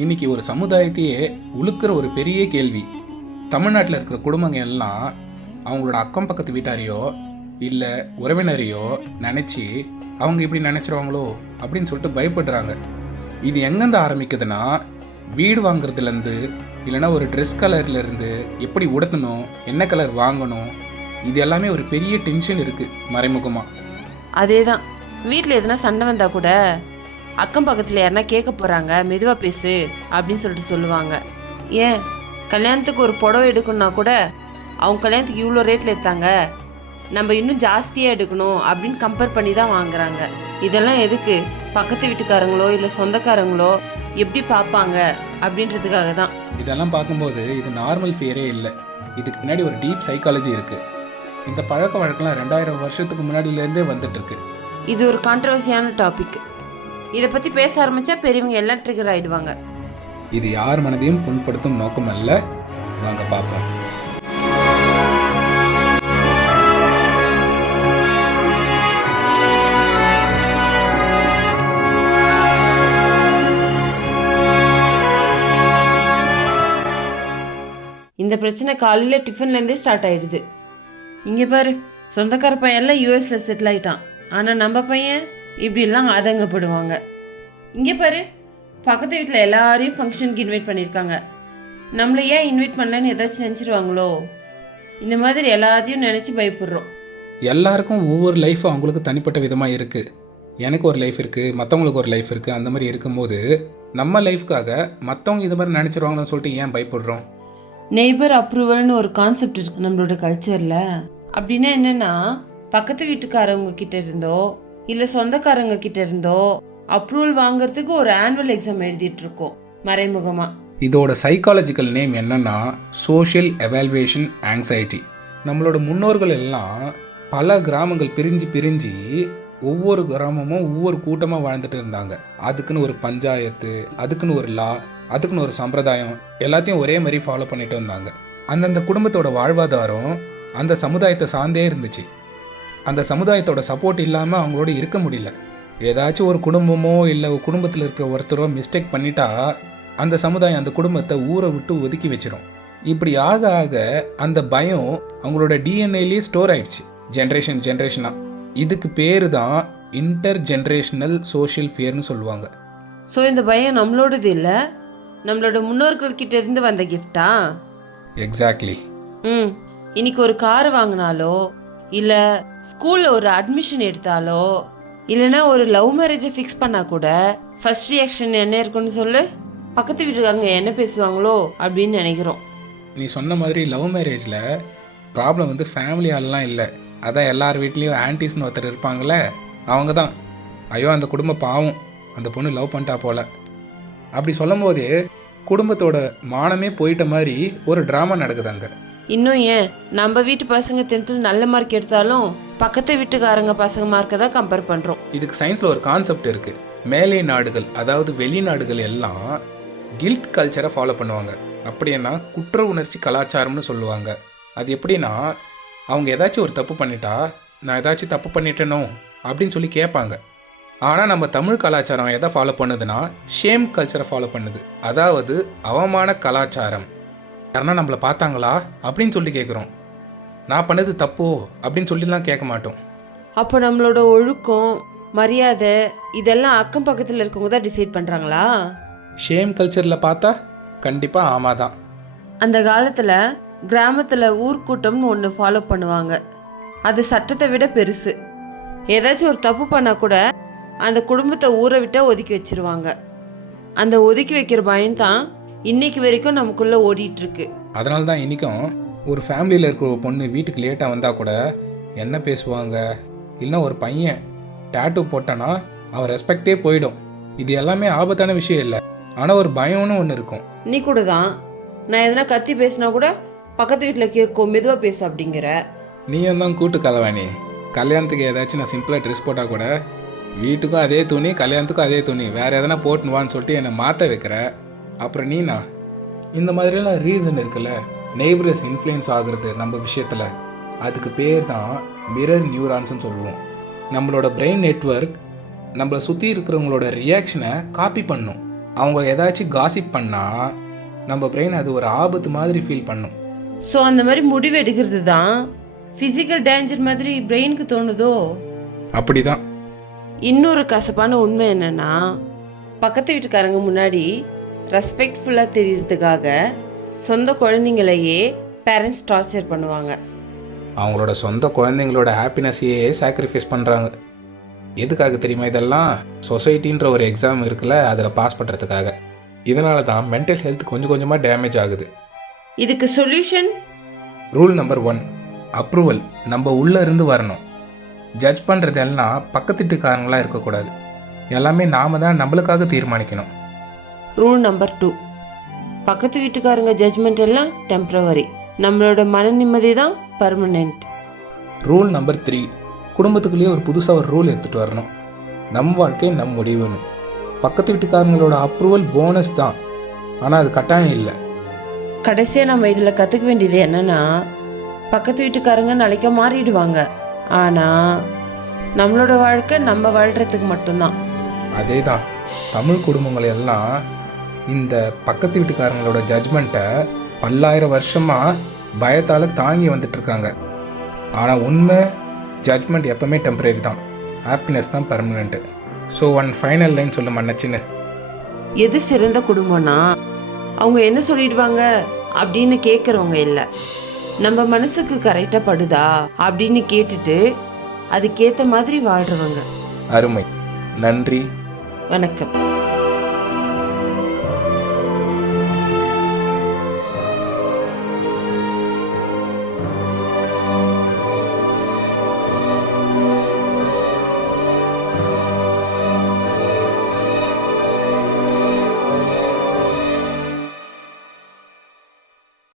இன்னைக்கு ஒரு சமுதாயத்தையே உழுக்கிற ஒரு பெரிய கேள்வி. தமிழ்நாட்டில் இருக்கிற குடும்பங்க எல்லாம் அவங்களோட அக்கம் பக்கத்து வீட்டாரையோ இல்லை உறவினரையோ நினச்சி அவங்க இப்படி நினச்சிருவாங்களோ அப்படின்னு சொல்லிட்டு பயப்படுறாங்க. இது எங்கேருந்து ஆரம்பிக்குதுன்னா, வீடு வாங்குறதுலேருந்து இல்லைன்னா ஒரு ட்ரெஸ் கலர்லேருந்து எப்படி உடுத்தணும், என்ன கலர் வாங்கணும், இது எல்லாமே ஒரு பெரிய டென்ஷன் இருக்குது மறைமுகமாக. அதே தான். வீட்டில் எதுனா சண்டை வந்தால் கூட அக்கம் பக்கத்தில் யாருனா கேட்க போகிறாங்க, மெதுவாக பேசு அப்படின்னு சொல்லிட்டு சொல்லுவாங்க. ஏன் கல்யாணத்துக்கு ஒரு புடவை எடுக்கணும்னா கூட அவங்க கல்யாணத்துக்கு இவ்வளோ ரேட்டில் எடுத்தாங்க, நம்ம இன்னும் ஜாஸ்தியாக எடுக்கணும் அப்படின்னு கம்பேர் பண்ணி தான் வாங்குறாங்க. இதெல்லாம் எதுக்கு? பக்கத்து வீட்டுக்காரங்களோ இல்லை சொந்தக்காரங்களோ எப்படி பார்ப்பாங்க அப்படின்றதுக்காக தான். இதெல்லாம் பார்க்கும்போது இது நார்மல் ஃபியரே இல்லை, இதுக்கு பின்னாடி ஒரு டீப் சைக்காலஜி இருக்குது. இந்த பழக்க வழக்கம்லாம் 2000 வருஷத்துக்கு முன்னாடியிலேருந்தே வந்துட்டுருக்கு. இது ஒரு கான்ட்ரவர்சியான டாபிக். இதை பற்றி பேச ஆரம்பித்தா பெரியவங்க எல்லாம் ட்ரிகர் ஆகிடுவாங்க. இது யார் மனதையும் புண்படுத்தும் நோக்கம் அல்ல. வாங்க பார்ப்போம். இந்த பிரச்சனை காலையில் டிஃபன்லேருந்தே ஸ்டார்ட் ஆகிடுது. இங்கே பாரு, சொந்தக்கார பையன் எல்லாம் யூஎஸில் செட்டில் ஆகிட்டான், ஆனால் நம்ம பையன் இப்படிலாம் ஆதங்கப்படுவாங்க. இங்கே பாரு, பக்கத்து வீட்டில் எல்லாரையும் ஃபங்க்ஷனுக்கு இன்வைட் பண்ணியிருக்காங்க, நம்மளை ஏன் இன்வைட் பண்ணலன்னு ஏதாச்சும் நினச்சிருவாங்களோ, இந்த மாதிரி எல்லாத்தையும் நினச்சி பயப்படுறோம். எல்லாருக்கும் ஒவ்வொரு லைஃப் அவங்களுக்கு தனிப்பட்ட விதமாக இருக்குது. எனக்கு ஒரு லைஃப் இருக்குது, மற்றவங்களுக்கு ஒரு லைஃப் இருக்குது. அந்த மாதிரி இருக்கும்போது நம்ம லைஃப்காக மற்றவங்க இது மாதிரி நினச்சிருவாங்கன்னு சொல்லிட்டு ஏன் பயப்படுறோம்? நெய்பர் அப்ரூவல்னு ஒரு கான்செப்ட் இருக்குது நம்மளோட கல்ச்சரில். அப்படின்னா என்னென்னா, பக்கத்து வீட்டுக்காரவங்க கிட்ட இருந்தோ இல்லை சொந்தக்காரங்க கிட்ட இருந்தோ அப்ரூவல் வாங்குறதுக்கு ஒரு ஆனுவல் எக்ஸாம் எழுதிட்டு இருக்கோம் மறைமுகமாக. இதோட சைக்காலஜிக்கல் நேம் என்னன்னா சோஷியல் எவால்வேஷன் ஆங்ஸைட்டி. நம்மளோட முன்னோர்கள் எல்லாம் பல கிராமங்கள் பிரிஞ்சு பிரிஞ்சு ஒவ்வொரு கிராமமும் ஒவ்வொரு கூட்டமாக வாழ்ந்துட்டு இருந்தாங்க. அதுக்குன்னு ஒரு பஞ்சாயத்து, அதுக்குன்னு ஒரு லா, அதுக்குன்னு ஒரு சம்பிரதாயம், எல்லாத்தையும் ஒரே மாதிரி ஃபாலோ பண்ணிட்டு வந்தாங்க. அந்தந்த குடும்பத்தோட வாழ்வாதாரம் அந்த சமுதாயத்தை சார்ந்தே இருந்துச்சு. அந்த சமுதாயத்தோட சப்போர்ட் இல்லாமல் அவங்களோட இருக்க முடியல. ஏதாச்சும் ஒரு குடும்பமோ இல்லை குடும்பத்தில் இருக்கிற ஒருத்தரோ மிஸ்டேக் பண்ணிட்டா அந்த சமுதாயம் அந்த குடும்பத்தை ஊரை விட்டு ஒதுக்கி வச்சிரும். இப்படி ஆக ஆக அந்த பயம் அவங்களோட டிஎன்ஏலேயே ஸ்டோர் ஆயிடுச்சு, ஜென்ரேஷனாக. இதுக்கு பேர் தான் இன்டர் ஜென்ரேஷனல் சோஷியல் ஃபியர்னு சொல்லுவாங்க. ஸோ இந்த பயம் நம்மளோடது இல்லை, நம்மளோட முன்னோர்கள் கிட்ட இருந்து வந்த கிஃப்டா? எக்ஸாக்ட்லி. இன்னைக்கு ஒரு கார் வாங்கினாலோ இல்லை ஸ்கூலில் ஒரு அட்மிஷன் எடுத்தாலோ இல்லைன்னா ஒரு லவ் மேரேஜை ஃபிக்ஸ் பண்ணால் கூட ஃபர்ஸ்ட் ரியாக்ஷன் என்ன இருக்குன்னு சொல்லு? பக்கத்து வீட்டுக்காரங்க என்ன பேசுவாங்களோ அப்படின்னு நினைக்கிறோம். நீ சொன்ன மாதிரி லவ் மேரேஜில் ப்ராப்ளம் வந்து ஃபேமிலியாலலாம் இல்லை. அதான் எல்லார் வீட்லேயும் ஆன்டிஸ்னு ஒருத்தர் இருப்பாங்களே, அவங்க தான் ஐயோ அந்த குடும்பம் பாவம், அந்த பொண்ணு லவ் பண்ணிட்டா போல அப்படி சொல்லும் போதே குடும்பத்தோட மானமே போயிட்ட மாதிரி ஒரு ட்ராமா நடக்குதாங்க. இன்னும் ஏன், நம்ம வீட்டு பசங்க 10th நல்ல மார்க் எடுத்தாலும் பக்கத்து வீட்டுக்காரங்க பசங்க மார்க்கை தான் கம்பேர் பண்ணுறோம். இதுக்கு சயின்ஸில் ஒரு கான்செப்ட் இருக்குது. மேலை நாடுகள், அதாவது வெளிநாடுகள் எல்லாம் கில்ட் கல்ச்சரை ஃபாலோ பண்ணுவாங்க. அப்படின்னா குற்ற உணர்ச்சி கலாச்சாரம்னு சொல்லுவாங்க. அது எப்படின்னா, அவங்க ஏதாச்சும் ஒரு தப்பு பண்ணிட்டா நான் ஏதாச்சும் தப்பு பண்ணிட்டேனோ அப்படின்னு சொல்லி கேட்பாங்க. ஆனால் நம்ம தமிழ் கலாச்சாரம் எதை ஃபாலோ பண்ணுதுன்னா ஷேம் கல்ச்சரை ஃபாலோ பண்ணுது. அதாவது அவமான கலாச்சாரம். யாருன்னா நம்மளை பார்த்தாங்களா அப்படின்னு சொல்லி கேட்குறோம். நான் பண்ணது தப்போ அப்படின்னு சொல்லிலாம் கேட்க மாட்டோம். அப்போ நம்மளோட ஒழுக்கம், மரியாதை இதெல்லாம் அக்கம் பக்கத்தில் இருக்கவங்க தான் டிசைட் பண்ணுறாங்களா? ஷேம் கல்ச்சரில் பார்த்தா கண்டிப்பாக ஆமாம் தான். அந்த காலத்தில் கிராமத்தில் ஊர்க்கூட்டம்னு ஒன்று ஃபாலோ பண்ணுவாங்க. அது சட்டத்தை விட பெருசு. ஏதாச்சும் ஒரு தப்பு பண்ணால் கூட அந்த குடும்பத்தை ஊரை விட்டால் ஒதுக்கி வச்சிருவாங்க. அந்த ஒதுக்கி வைக்கிற பயம்தான் இன்னைக்கு வரைக்கும் நமக்குள்ளே ஓடிட்டுருக்கு. அதனால தான் இன்றைக்கும் ஒரு ஃபேமிலியில் இருக்கிற ஒரு பொண்ணு வீட்டுக்கு லேட்டாக வந்தால் கூட என்ன பேசுவாங்க, இல்லைன்னா ஒரு பையன் டேட்டூ போட்டானா அவன் ரெஸ்பெக்டே போயிடும். இது எல்லாமே ஆபத்தான விஷயம் இல்லை, ஆனால் ஒரு பயம்னு ஒன்று இருக்கும். நீ கூட தான், நான் எதனா கத்தி பேசினா கூட பக்கத்து வீட்டில் கேட்கும் மெதுவாக பேசு அப்படிங்கிற. நீயும் தான் கூட்டு கலவாணி. கல்யாணத்துக்கு ஏதாச்சும் நான் சிம்பிளாக ட்ரெஸ் போட்டால் கூட வீட்டுக்கும் அதே துணி, கல்யாணத்துக்கும் அதே துணி, வேறு எதனா போட்டுனுவான்னு சொல்லிட்டு என்னை மாற்ற வைக்கிற. அப்புறம் நீனா இந்த மாதிரிலாம் ரீசன் இருக்குல்ல, நெய்பரஸ் இன்ஃப்ளூயன்ஸ் ஆகுறது நம்ம விஷயத்தில். அதுக்கு பேர் தான் மிரர் நியூரான்ஸ்னு சொல்லுவோம். நம்மளோட பிரெயின் நெட்வொர்க் நம்மளை சுற்றி இருக்கிறவங்களோட ரியாக்ஷனை காப்பி பண்ணும். அவங்க ஏதாச்சும் காசிப் பண்ணால் நம்ம பிரெயின் அது ஒரு ஆபத்து மாதிரி ஃபீல் பண்ணும். ஸோ அந்த மாதிரி முடிவு எடுக்கிறது தான் ஃபிசிக்கல் டேஞ்சர் மாதிரி பிரெயினுக்கு தோணுதோ? அப்படி தான். இன்னொரு கசப்பான உண்மை என்னன்னா, பக்கத்து வீட்டுக்காரங்க முன்னாடி ரெஸ்பெக்ட்ஃபுல்லாக தெரியறதுக்காக சொந்த குழந்தைங்களையே பேரண்ட்ஸ் டார்ச்சர் பண்ணுவாங்க. அவங்களோட சொந்த குழந்தைங்களோட ஹாப்பினஸையே சாக்ரிஃபைஸ் பண்ணுறாங்க. எதுக்காக தெரியுமா இதெல்லாம்? சொசைட்டின்ற ஒரு எக்ஸாம் இருக்குல்ல, அதில் பாஸ் பண்ணுறதுக்காக. இதனால தான் மென்டல் ஹெல்த் கொஞ்சம் கொஞ்சமாக டேமேஜ் ஆகுது. இதுக்கு சொல்யூஷன்? ரூல் நம்பர் 1, அப்ரூவல் நம்ம உள்ளே இருந்து வரணும். ஜட்ஜ் பண்ணுறதெல்லாம் பக்கத்து வீட்டுக்காரங்களாக இருக்கக்கூடாது. எல்லாமே நாம் தான் நம்மளுக்காக தீர்மானிக்கணும். ரூல் நம்பர் 2, பக்கத்து வீட்டுக்காரங்க ஜட்ஜ்மெண்ட் எல்லாம் டெம்ப்ரவரி, நம்மளோட மன நிம்மதி தான் பர்மனெண்ட். ரூல் நம்பர் 3, குடும்பத்துக்குள்ளேயே ஒரு புதுசாக ஒரு ரூல் எடுத்துகிட்டு வரணும். நம் வாழ்க்கை நம் முடிவுன்னு. பக்கத்து வீட்டுக்காரங்களோட அப்ரூவல் போனஸ் தான், ஆனால் அது கட்டாயம் இல்லை. கடைசியாக நம்ம இதில் கற்றுக்க வேண்டியது என்னென்னா, பக்கத்து வீட்டுக்காரங்க நாளைக்கு மாறிடுவாங்க, ஆனால் நம்மளோட வாழ்க்கை நம்ம வாழ்கிறதுக்கு மட்டும்தான். அதே தான், தமிழ் குடும்பங்கள் எல்லாம் இந்த பக்கத்து வீட்டுக்காரங்களோட ஜட்ஜ்மெண்ட்டை பல்லாயிரம் வருஷமாக பயத்தால் தாங்கி வந்துட்டுருக்காங்க. ஆனால் உண்மை ஜட்ஜ்மெண்ட் எப்போவுமே டெம்பரரி தான், ஹாப்பினஸ் தான் permanent. So one final line சொல்ல மன்னச்சின்னு. எது சிறந்த குடும்பம்னா, அவங்க என்ன சொல்லிடுவாங்க அப்படின்னு கேட்குறவங்க இல்லை, நம்ம மனசுக்கு கரெக்டாக படுதா அப்படின்னு கேட்டுட்டு அதுக்கேற்ற மாதிரி வாழ்கிறவங்க. அருமை. நன்றி. வணக்கம்.